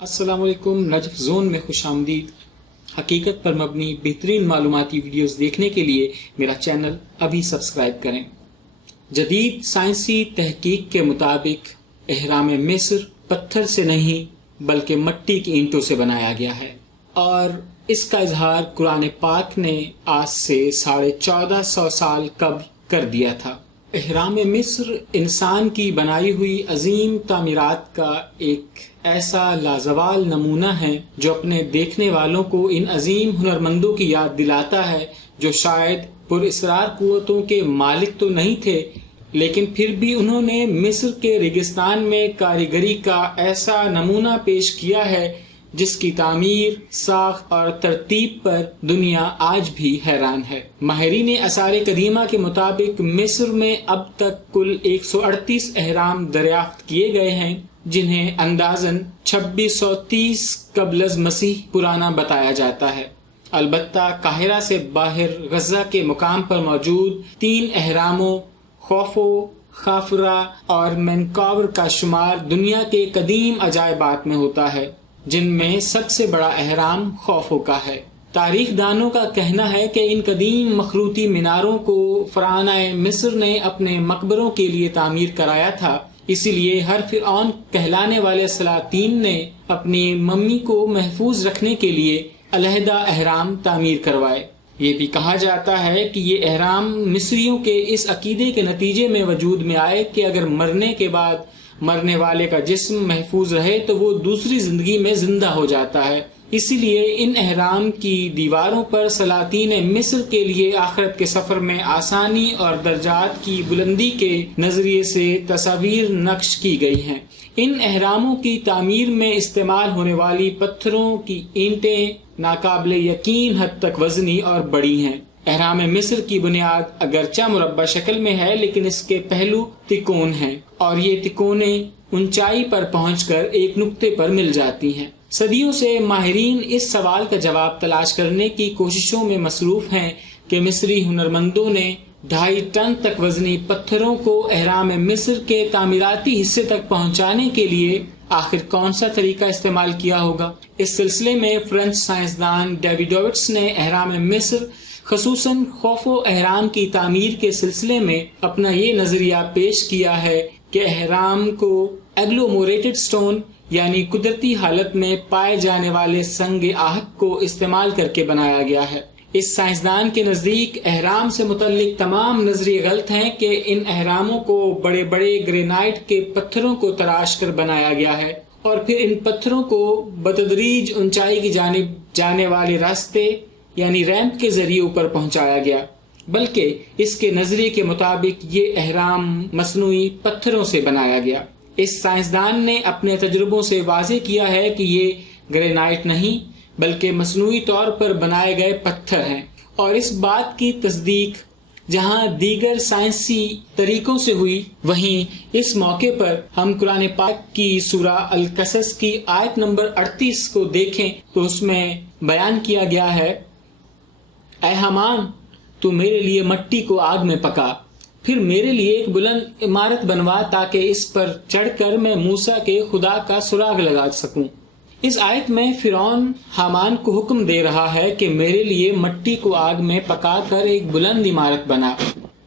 السلام علیکم، Najaf zone میں خوش آمدید۔ حقیقت پر مبنی بہترین معلوماتی ویڈیوز دیکھنے کے لیے میرا چینل ابھی سبسکرائب کریں۔ جدید سائنسی تحقیق کے مطابق اہرام مصر پتھر سے نہیں بلکہ مٹی کی اینٹوں سے بنایا گیا ہے، اور اس کا اظہار قرآن پاک نے آج سے 1450 سال قبل کر دیا تھا۔ اہرام مصر انسان کی بنائی ہوئی عظیم تعمیرات کا ایک ایسا لازوال نمونہ ہے جو اپنے دیکھنے والوں کو ان عظیم ہنرمندوں کی یاد دلاتا ہے جو شاید پراسرار قوتوں کے مالک تو نہیں تھے، لیکن پھر بھی انہوں نے مصر کے ریگستان میں کاریگری کا ایسا نمونہ پیش کیا ہے جس کی تعمیر، ساخت اور ترتیب پر دنیا آج بھی حیران ہے۔ ماہرین آثار قدیمہ کے مطابق مصر میں اب تک کل 138 اہرام دریافت کیے گئے ہیں، جنہیں اندازاً 2630 قبل از مسیح پرانا بتایا جاتا ہے۔ البتہ قاہرہ سے باہر غزہ کے مقام پر موجود 3 اہراموں خوفو، خافرہ اور مینکاور کا شمار دنیا کے قدیم عجائبات میں ہوتا ہے، جن میں سب سے بڑا اہرام خوفو کا ہے۔ تاریخ دانوں کا کہنا ہے کہ ان قدیم مخروطی میناروں کو فراعنہ مصر نے اپنے مقبروں کے لیے تعمیر کرایا تھا، اسی لیے ہر فرعون کہلانے والے سلاطین نے اپنی ممی کو محفوظ رکھنے کے لیے علیحدہ اہرام تعمیر کروائے۔ یہ بھی کہا جاتا ہے کہ یہ اہرام مصریوں کے اس عقیدے کے نتیجے میں وجود میں آئے کہ اگر مرنے کے بعد مرنے والے کا جسم محفوظ رہے تو وہ دوسری زندگی میں زندہ ہو جاتا ہے، اسی لیے ان اہرام کی دیواروں پر سلاطین مصر کے لیے آخرت کے سفر میں آسانی اور درجات کی بلندی کے نظریے سے تصاویر نقش کی گئی ہیں۔ ان اہراموں کی تعمیر میں استعمال ہونے والی پتھروں کی اینٹیں ناقابل یقین حد تک وزنی اور بڑی ہیں۔ اہرام مصر کی بنیاد اگرچہ مربع شکل میں ہے، لیکن اس کے پہلو تکون ہیں اور یہ تکونیں اونچائی پر پہنچ کر ایک نقطے پر مل جاتی ہیں۔ صدیوں سے ماہرین اس سوال کا جواب تلاش کرنے کی کوششوں میں مصروف ہیں کہ مصری ہنرمندوں نے 2.5 ٹن تک وزنی پتھروں کو اہرام مصر کے تعمیراتی حصے تک پہنچانے کے لیے آخر کون سا طریقہ استعمال کیا ہوگا۔ اس سلسلے میں فرینچ سائنسدان ڈیوڈ ڈوٹس نے اہرام مصر خصوصاً خوفو اہرام کی تعمیر کے سلسلے میں اپنا یہ نظریہ پیش کیا ہے کہ اہرام کو ایگلوموریٹڈ سٹون یعنی قدرتی حالت میں پائے جانے والے سنگ آہک کو استعمال کر کے بنایا گیا ہے۔ اس سائنسدان کے نزدیک اہرام سے متعلق تمام نظریے غلط ہیں کہ ان اہراموں کو بڑے بڑے گرینائٹ کے پتھروں کو تراش کر بنایا گیا ہے اور پھر ان پتھروں کو بتدریج اونچائی کی جانب جانے والے راستے یعنی ریمپ کے ذریعے اوپر پہنچایا گیا، بلکہ اس کے نظریے کے مطابق یہ اہرام مصنوعی پتھروں سے بنایا گیا۔ اس سائنسدان نے اپنے تجربوں سے واضح کیا ہے کہ یہ گرینائٹ نہیں بلکہ مصنوعی طور پر بنائے گئے پتھر ہیں، اور اس بات کی تصدیق جہاں دیگر سائنسی طریقوں سے ہوئی، وہیں اس موقع پر ہم قرآن پاک کی سورہ القصص کی آیت نمبر 38 کو دیکھیں تو اس میں بیان کیا گیا ہے، اے حمان تو میرے لیے مٹی کو آگ میں پکا، پھر میرے لیے ایک بلند عمارت بنوا تاکہ اس پر چڑھ کر میں موسیٰ کے خدا کا سراغ لگا سکوں۔ اس آیت میں فرعون حامان کو حکم دے رہا ہے کہ میرے لیے مٹی کو آگ میں پکا کر ایک بلند عمارت بنا۔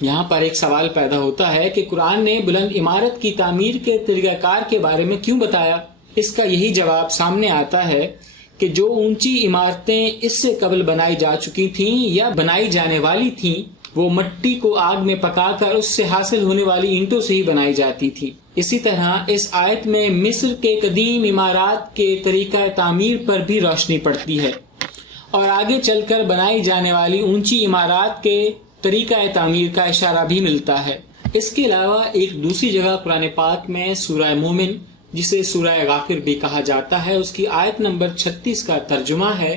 یہاں پر ایک سوال پیدا ہوتا ہے کہ قرآن نے بلند عمارت کی تعمیر کے طریقہ کار کے بارے میں کیوں بتایا؟ اس کا یہی جواب سامنے آتا ہے کہ جو اونچی عمارتیں اس سے قبل بنائی جا چکی تھیں یا بنائی جانے والی تھیں، وہ مٹی کو آگ میں پکا کر اس سے حاصل ہونے والی اینٹوں سے ہی بنائی جاتی تھی۔ اسی طرح اس آیت میں مصر کے قدیم عمارات کے طریقہ تعمیر پر بھی روشنی پڑتی ہے اور آگے چل کر بنائی جانے والی اونچی عمارات کے طریقہ تعمیر کا اشارہ بھی ملتا ہے۔ اس کے علاوہ ایک دوسری جگہ قرآن پاک میں سورہ مومن، جسے سورہ غافر بھی کہا جاتا ہے، اس کی آیت نمبر 36 کا ترجمہ ہے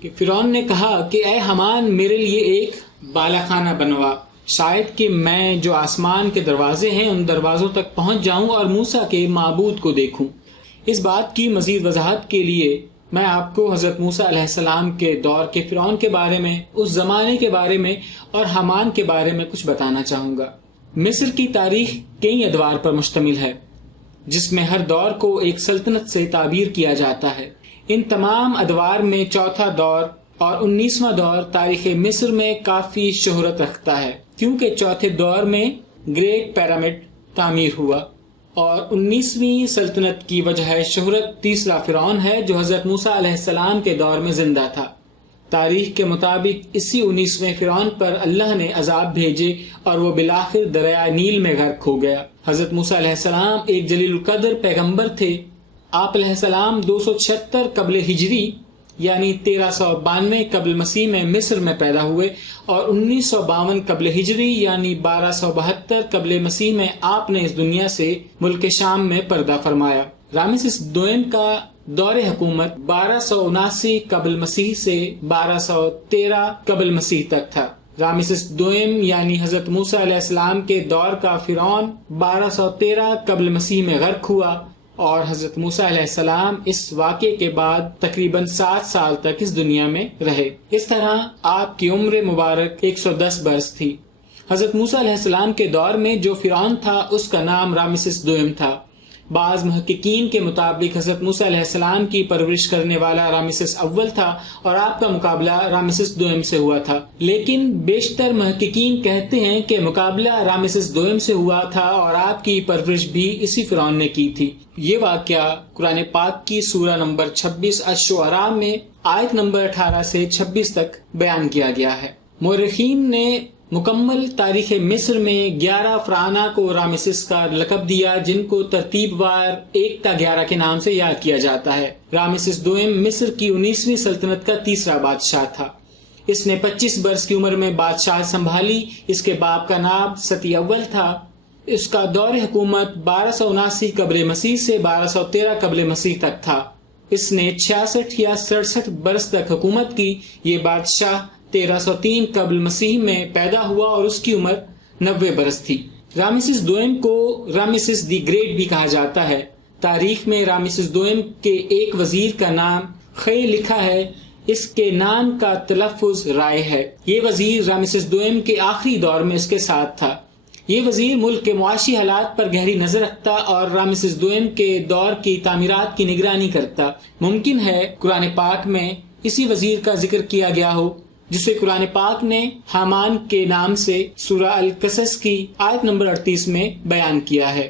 کہ فرعون نے کہا کہ اے حمان میرے لیے ایک بالا خانہ بنوا، شاید کہ میں جو آسمان کے دروازے ہیں ان دروازوں تک پہنچ جاؤں اور موسیٰ کے معبود کو دیکھوں۔ اس بات کی مزید وضاحت کے لیے میں آپ کو حضرت موسیٰ علیہ السلام کے دور کے فرعون کے بارے میں، اس زمانے کے بارے میں اور حامان کے بارے میں کچھ بتانا چاہوں گا۔ مصر کی تاریخ کئی ادوار پر مشتمل ہے۔ جس میں ہر دور کو ایک سلطنت سے تعبیر کیا جاتا ہے۔ ان تمام ادوار میں چوتھا دور اور 19واں دور تاریخ مصر میں کافی شہرت رکھتا ہے، کیونکہ چوتھے دور میں گریٹ پیرامڈ تعمیر ہوا، اور 19ویں سلطنت کی وجہ شہرت تیسرا فرعون ہے جو حضرت موسیٰ علیہ السلام کے دور میں زندہ تھا۔ تاریخ کے مطابق اسی 19ویں فرعون پر اللہ نے عذاب بھیجے اور وہ بالآخر دریائے نیل میں غرق ہو گیا۔ حضرت موسیٰ علیہ السلام ایک جلیل القدر پیغمبر تھے۔ آپ علیہ السلام 276 قبل ہجری یعنی 1392 قبل مسیح میں مصر میں پیدا ہوئے، اور 1952 قبل ہجری یعنی 1272 قبل مسیح میں آپ نے اس دنیا سے ملک شام میں پردہ فرمایا۔ رامسس دوئم کا دور حکومت 1279 قبل مسیح سے 1213 قبل مسیح تک تھا۔ رامسس دوئم یعنی حضرت موسیٰ علیہ السلام کے دور کا فرعون 1213 قبل مسیح میں غرق ہوا، اور حضرت موسیٰ علیہ السلام اس واقعے کے بعد تقریباً 7 سال تک اس دنیا میں رہے۔ اس طرح آپ کی عمر مبارک 110 برس تھی۔ حضرت موسیٰ علیہ السلام کے دور میں جو فرعون تھا اس کا نام رامسس دوئم تھا۔ بعض محققین کے مطابق حضرت موسیٰ علیہ السلام کی پرورش کرنے والا رامسس اول تھا اور آپ کا مقابلہ رامسس دوئم سے ہوا تھا، لیکن بیشتر محققین کہتے ہیں کہ مقابلہ رامسس دوئم سے ہوا تھا اور آپ کی پرورش بھی اسی فرعون نے کی تھی۔ یہ واقعہ قرآن پاک کی سورہ نمبر 26 الشعراء میں آیت نمبر 18 سے 26 تک بیان کیا گیا ہے۔ مورخین نے مکمل تاریخ مصر میں 11 فرعونہ کو رامسس کا لقب دیا، جن کو ترتیب وار 1 تا 11 کے نام سے یاد کیا جاتا ہے۔ رامسس دوئم مصر کی 19ویں سلطنت کا تیسرا بادشاہ تھا۔ اس نے 25 برس کی عمر میں بادشاہ سنبھالی۔ اس کے باپ کا نام ستی اول تھا۔ اس کا دور حکومت 1279 قبل مسیح سے 1213 قبل مسیح تک تھا۔ اس نے 66 یا 67 برس تک حکومت کی۔ یہ بادشاہ 1303 قبل مسیح میں پیدا ہوا اور اس کی عمر 90 برس تھی۔ رامسس دوئم کو رامسس دی گریٹ بھی کہا جاتا ہے۔ تاریخ میں رامسس دوئم کے ایک وزیر کا نام خے لکھا ہے۔ اس کے نام کا تلفظ رائے ہے۔ یہ وزیر رامسس دوئم کے آخری دور میں اس کے ساتھ تھا۔ یہ وزیر ملک کے معاشی حالات پر گہری نظر رکھتا اور رامسس دوئم کے دور کی تعمیرات کی نگرانی کرتا۔ ممکن ہے قرآن پاک میں اسی وزیر کا ذکر کیا گیا ہو، جسے قرآن پاک نے حامان کے نام سے سورہ القصص کی آیت نمبر 38 میں بیان کیا ہے۔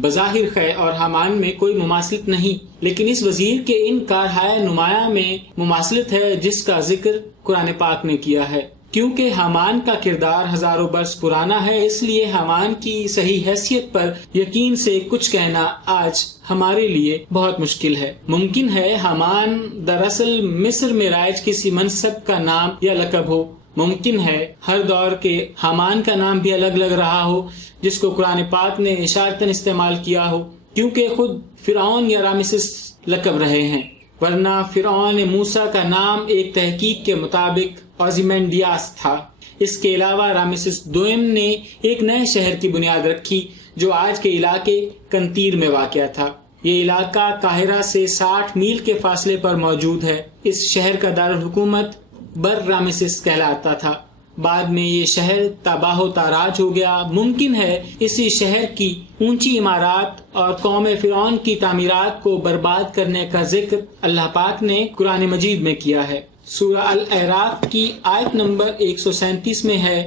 بظاہر خے اور حامان میں کوئی مماثلت نہیں، لیکن اس وزیر کے ان کارہائے نمایاں میں مماثلت ہے جس کا ذکر قرآن پاک نے کیا ہے۔ کیونکہ حامان کا کردار ہزاروں برس پرانا ہے، اس لیے حامان کی صحیح حیثیت پر یقین سے کچھ کہنا آج ہمارے لیے بہت مشکل ہے۔ ممکن ہے حامان دراصل مصر میں رائج کسی منصب کا نام یا لقب ہو۔ ممکن ہے ہر دور کے حامان کا نام بھی الگ الگ رہا ہو، جس کو قرآن پاک نے اشارتاً استعمال کیا ہو، کیونکہ خود فرعون یا رامسس لقب رہے ہیں، ورنہ فرعون موسیٰ کا نام ایک تحقیق کے مطابق اوزیمینڈیاس تھا۔ اس کے علاوہ رامسس دوئم نے ایک نئے شہر کی بنیاد رکھی جو آج کے علاقے کنتیر میں واقع تھا۔ یہ علاقہ قاہرہ سے 60 میل کے فاصلے پر موجود ہے۔ اس شہر کا دارالحکومت بر رامسس کہلاتا تھا۔ بعد میں یہ شہر تباہ و تاراج ہو گیا۔ ممکن ہے اسی شہر کی اونچی عمارات اور قوم فرعون کی تعمیرات کو برباد کرنے کا ذکر اللہ پاک نے قرآن مجید میں کیا ہے۔ سورہ الاعراف کی آیت نمبر 137 میں ہے،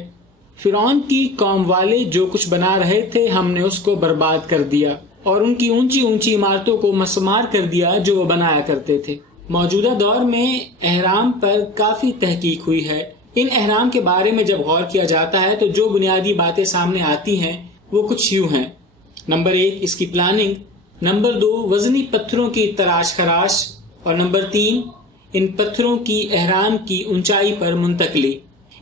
فرعون کی قوم والے جو کچھ بنا رہے تھے ہم نے اس کو برباد کر دیا اور ان کی اونچی اونچی عمارتوں کو مسمار کر دیا جو وہ بنایا کرتے تھے۔ موجودہ دور میں اہرام پر کافی تحقیق ہوئی ہے۔ ان اہرام کے بارے میں جب غور کیا جاتا ہے تو جو بنیادی باتیں سامنے آتی ہیں وہ کچھ یوں ہیں۔ نمبر 1 اس کی پلاننگ، نمبر 2 وزنی پتھروں کی تراش خراش، اور نمبر 3 ان پتھروں کی اہرام کی اونچائی پر منتقلی۔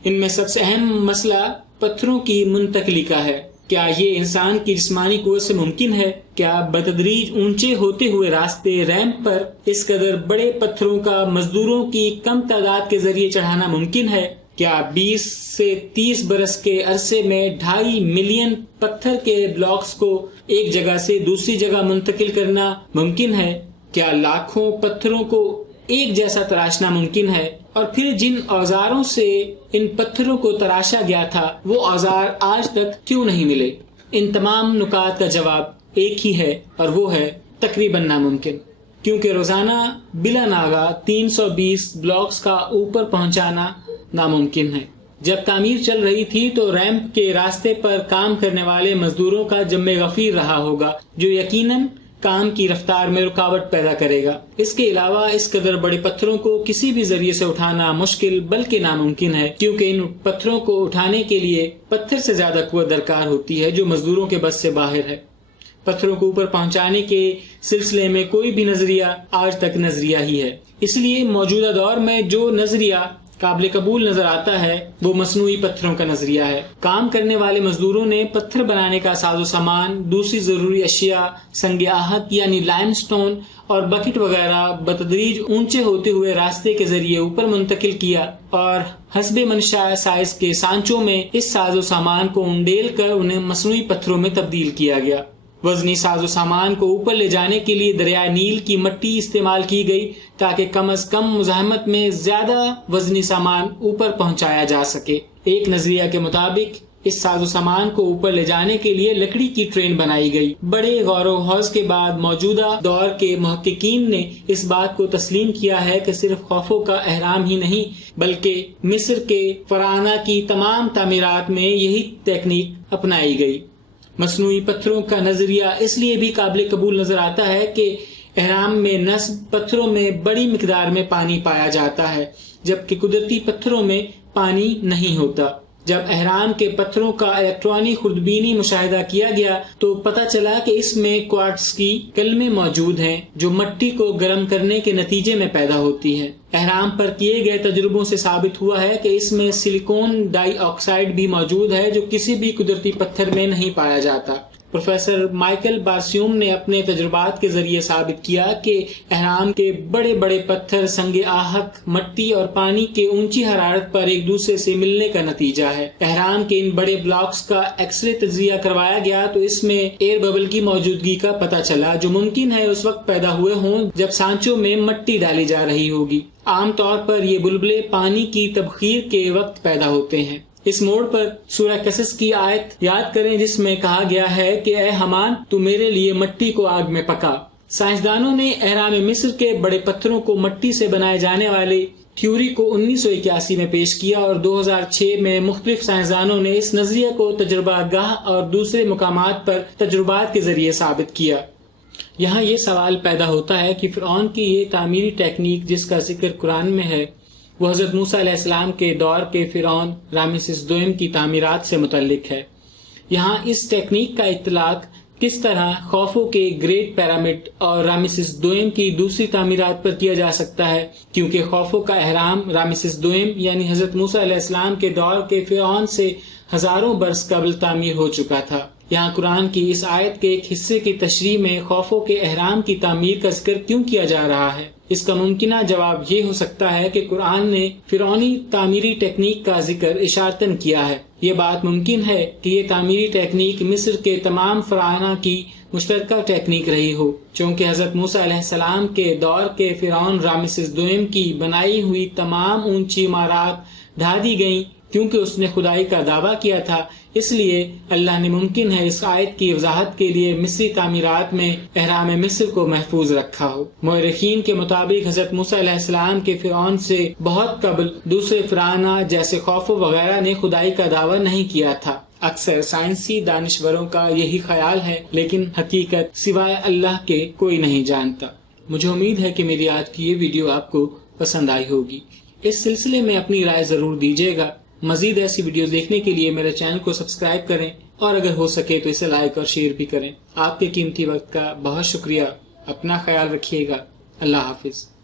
ان میں سب سے اہم مسئلہ پتھروں کی منتقلی کا ہے۔ کیا یہ انسان کی جسمانی قوت سے ممکن ہے؟ کیا بتدریج اونچے ہوتے ہوئے راستے ریمپ پر اس قدر بڑے پتھروں کا مزدوروں کی کم تعداد کے ذریعے چڑھانا ممکن ہے؟ کیا 20 سے 30 برس کے عرصے میں 2.5 ملین پتھر کے بلاکس کو ایک جگہ سے دوسری جگہ منتقل کرنا ممکن ہے؟ کیا لاکھوں پتھروں کو ایک جیسا تراشنا ممکن ہے؟ اور پھر جن اوزاروں سے ان پتھروں کو تراشا گیا تھا وہ اوزار آج تک کیوں نہیں ملے؟ ان تمام نکات کا جواب ایک ہی ہے اور وہ ہے تقریباً ناممکن، کیونکہ روزانہ بلا ناغہ 320 بلاکس کا اوپر پہنچانا ناممکن ہے۔ جب تعمیر چل رہی تھی تو ریمپ کے راستے پر کام کرنے والے مزدوروں کا جمع غفیر رہا ہوگا، جو یقیناً کام کی رفتار میں رکاوٹ پیدا کرے گا۔ اس کے علاوہ اس قدر بڑے پتھروں کو کسی بھی ذریعے سے اٹھانا مشکل بلکہ ناممکن ہے، کیونکہ ان پتھروں کو اٹھانے کے لیے پتھر سے زیادہ قوت درکار ہوتی ہے جو مزدوروں کے بس سے باہر ہے۔ پتھروں کو اوپر پہنچانے کے سلسلے میں کوئی بھی نظریہ آج تک نظریہ ہی ہے۔ اس لیے موجودہ دور میں جو نظریہ قابل قبول نظر آتا ہے وہ مصنوعی پتھروں کا نظریہ ہے۔ کام کرنے والے مزدوروں نے پتھر بنانے کا ساز و سامان، دوسری ضروری اشیاء، سنگ آہت یعنی لائم سٹون اور بکٹ وغیرہ بتدریج اونچے ہوتے ہوئے راستے کے ذریعے اوپر منتقل کیا، اور حسب منشاء سائز کے سانچوں میں اس ساز و سامان کو انڈیل کر انہیں مصنوعی پتھروں میں تبدیل کیا گیا۔ وزنی ساز و سامان کو اوپر لے جانے کے لیے دریائے نیل کی مٹی استعمال کی گئی تاکہ کم از کم مزاحمت میں زیادہ وزنی سامان اوپر پہنچایا جا سکے۔ ایک نظریہ کے مطابق اس ساز و سامان کو اوپر لے جانے کے لیے لکڑی کی ٹرین بنائی گئی۔ بڑے غور و خوض کے بعد موجودہ دور کے محققین نے اس بات کو تسلیم کیا ہے کہ صرف خوفو کا احرام ہی نہیں بلکہ مصر کے فراعنہ کی تمام تعمیرات میں یہی تکنیک اپنائی گئی۔ مصنوعی پتھروں کا نظریہ اس لیے بھی قابل قبول نظر آتا ہے کہ احرام میں نصب پتھروں میں بڑی مقدار میں پانی پایا جاتا ہے، جبکہ قدرتی پتھروں میں پانی نہیں ہوتا۔ جب احرام کے پتھروں کا الیکٹرانی خوردبینی مشاہدہ کیا گیا تو پتہ چلا کہ اس میں کوارٹز کی کلمیں موجود ہیں جو مٹی کو گرم کرنے کے نتیجے میں پیدا ہوتی ہیں۔ احرام پر کیے گئے تجربوں سے ثابت ہوا ہے کہ اس میں سلیکون ڈائی آکسائڈ بھی موجود ہے جو کسی بھی قدرتی پتھر میں نہیں پایا جاتا۔ پروفیسر مائیکل بارسیوم نے اپنے تجربات کے ذریعے ثابت کیا کہ احرام کے بڑے بڑے پتھر سنگ آہت، مٹی اور پانی کے اونچی حرارت پر ایک دوسرے سے ملنے کا نتیجہ ہے۔ احرام کے ان بڑے بلاکس کا ایکس رے تجزیہ کروایا گیا تو اس میں ایئر ببل کی موجودگی کا پتہ چلا، جو ممکن ہے اس وقت پیدا ہوئے ہوں جب سانچوں میں مٹی ڈالی جا رہی ہوگی۔ عام طور پر یہ بلبلے پانی کی تبخیر کے وقت پیدا ہوتے ہیں۔ اس موڑ پر سورہ قصص کی آیت یاد کریں جس میں کہا گیا ہے کہ اے حمان تو میرے لیے مٹی کو آگ میں پکا۔ سائنسدانوں نے اہرام مصر کے بڑے پتھروں کو مٹی سے بنائے جانے والے تھیوری کو 1981 میں پیش کیا اور 2006 میں مختلف سائنسدانوں نے اس نظریے کو تجربہ گاہ اور دوسرے مقامات پر تجربات کے ذریعے ثابت کیا۔ یہاں یہ سوال پیدا ہوتا ہے کہ فرعون کی یہ تعمیری ٹیکنیک جس کا ذکر قرآن میں ہے وہ حضرت موسیٰ علیہ السلام کے دور کے فرعون رامسس دوئم کی تعمیرات سے متعلق ہے۔ یہاں اس ٹیکنیک کا اطلاق کس طرح خوفو کے گریٹ پیرامڈ اور رامسس دوئم کی دوسری تعمیرات پر کیا جا سکتا ہے، کیونکہ خوفو کا احرام رامسس دوئم یعنی حضرت موسیٰ علیہ السلام کے دور کے فرعون سے ہزاروں برس قبل تعمیر ہو چکا تھا۔ یہاں قرآن کی اس آیت کے ایک حصے کی تشریح میں خوفو کے احرام کی تعمیر کا ذکر کیوں کیا جا رہا ہے؟ اس کا ممکنہ جواب یہ ہو سکتا ہے کہ قرآن نے فرعونی تعمیری ٹیکنیک کا ذکر اشارتاً کیا ہے۔ یہ بات ممکن ہے کہ یہ تعمیری ٹیکنیک مصر کے تمام فراعنہ کی مشترکہ ٹیکنیک رہی ہو، چونکہ حضرت موسیٰ علیہ السلام کے دور کے فرعون رامسس دوئم کی بنائی ہوئی تمام اونچی عمارات ڈھا دی گئیں کیونکہ اس نے خدائی کا دعویٰ کیا تھا۔ اس لیے اللہ نے ممکن ہے اس آیت کی وضاحت کے لیے مصری تعمیرات میں احرام مصر کو محفوظ رکھا ہو۔ مورخین کے مطابق حضرت موسیٰ علیہ السلام کے فرعون سے بہت قبل دوسرے فراعنہ جیسے خوفو وغیرہ نے خدائی کا دعویٰ نہیں کیا تھا۔ اکثر سائنسی دانشوروں کا یہی خیال ہے، لیکن حقیقت سوائے اللہ کے کوئی نہیں جانتا۔ مجھے امید ہے کہ میری آج کی یہ ویڈیو آپ کو پسند آئی ہوگی۔ اس سلسلے میں اپنی رائے ضرور دیجیے گا۔ مزید ایسی ویڈیوز دیکھنے کے لیے میرے چینل کو سبسکرائب کریں اور اگر ہو سکے تو اسے لائک اور شیئر بھی کریں۔ آپ کے قیمتی وقت کا بہت شکریہ۔ اپنا خیال رکھیے گا۔ اللہ حافظ۔